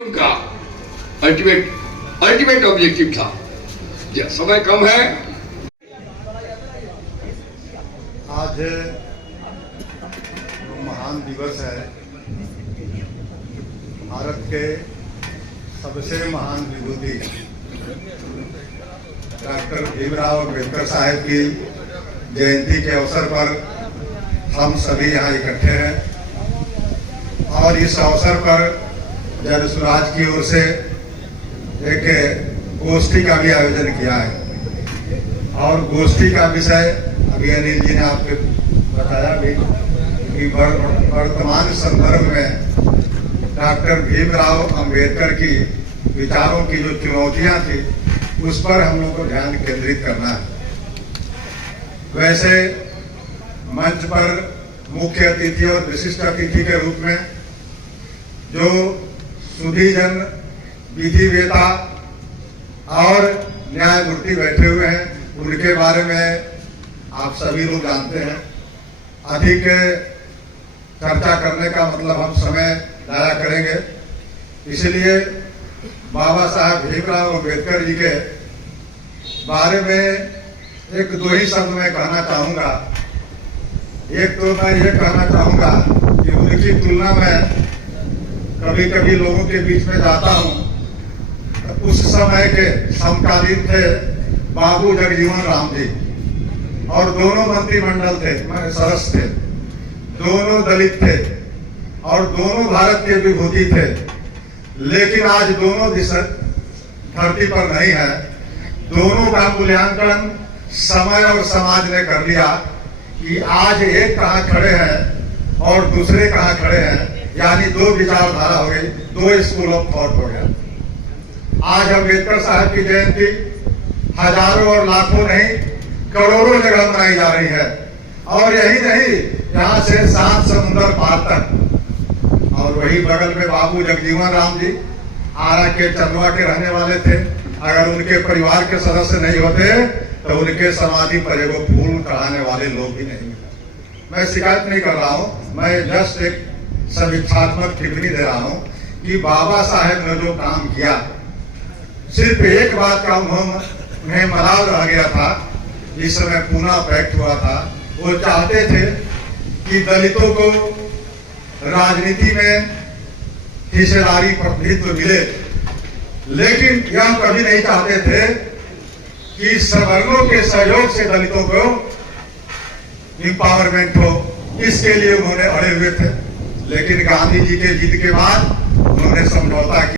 उनका ultimate objective था। समय कम है। आज महान दिवस है। भारत के सबसे महान विभूति डॉक्टर भीमराव अम्बेडकर साहब की जयंती के अवसर पर हम सभी यहाँ इकट्ठे हैं और इस अवसर पर जन स्वराज की ओर से एक गोष्ठी का भी आयोजन किया है और गोष्ठी का विषय अभी अनिल जी ने आपको बताया भी कि वर्तमान संदर्भ में डॉक्टर भीमराव अंबेडकर की विचारों की जो चुनौतियां थी उस पर हम लोग को ध्यान केंद्रित करना है। वैसे मंच पर मुख्य अतिथि और विशिष्ट अतिथि के रूप में जो सुधीजन, विधिवेता और न्यायमूर्ति बैठे हुए हैं उनके बारे में आप सभी लोग जानते हैं। अधिक चर्चा करने का मतलब हम समय जाया करेंगे, इसलिए बाबा साहब भीमराव अम्बेडकर जी के बारे में एक दो ही शब्द मैं कहना चाहूँगा। एक तो मैं ये कहना चाहूँगा कि उनकी तुलना में कभी कभी लोगों के बीच में जाता हूँ तो उस समय के समकालीन थे बाबू जगजीवन राम जी और दोनों मंत्रिमंडल थे, सरस थे, दोनों दलित थे और दोनों भारत के विभूति थे। लेकिन आज दोनों धरती पर नहीं है। दोनों का मूल्यांकन समय और समाज ने कर लिया कि आज एक कहाँ खड़े हैं और दूसरे कहाँ खड़े हैं, यानी दो विचारधारा हो गई, दो स्कूल ऑफ थॉट हो गया। आज अम्बेडकर साहब की जयंती हजारों और लाखों नहीं करोड़ों जगह मनाई जा रही है और यही नहीं, यहाँ से 7 समुंदर पार तक। और वही बगल में बाबू जगजीवन राम जी आरा के चंदवा के रहने वाले थे। अगर उनके परिवार के सदस्य नहीं होते तो उनके समाधि पर एगो फूल चढ़ाने वाले लोग भी नहीं मिले। मैं शिकायत नहीं कर रहा हूँ, मैं जस्ट एक समीक्षात्मक टिप्पणी दे रहा हूँ कि बाबा साहेब ने जो काम किया, सिर्फ एक बात का उन्हें मलाल रह गया था जिस समय पूना पैक्ट हुआ था। वो चाहते थे कि दलितों को राजनीति में हिस्सेदारी प्रतिनिधित्व मिले, लेकिन यह कभी नहीं चाहते थे कि सवर्णों के सहयोग से दलितों को इंपावरमेंट हो। इसके लिए उन्होंने अड़े हुए थे, लेकिन गांधी जी के जीत के बाद उन्होंने समझौता किया।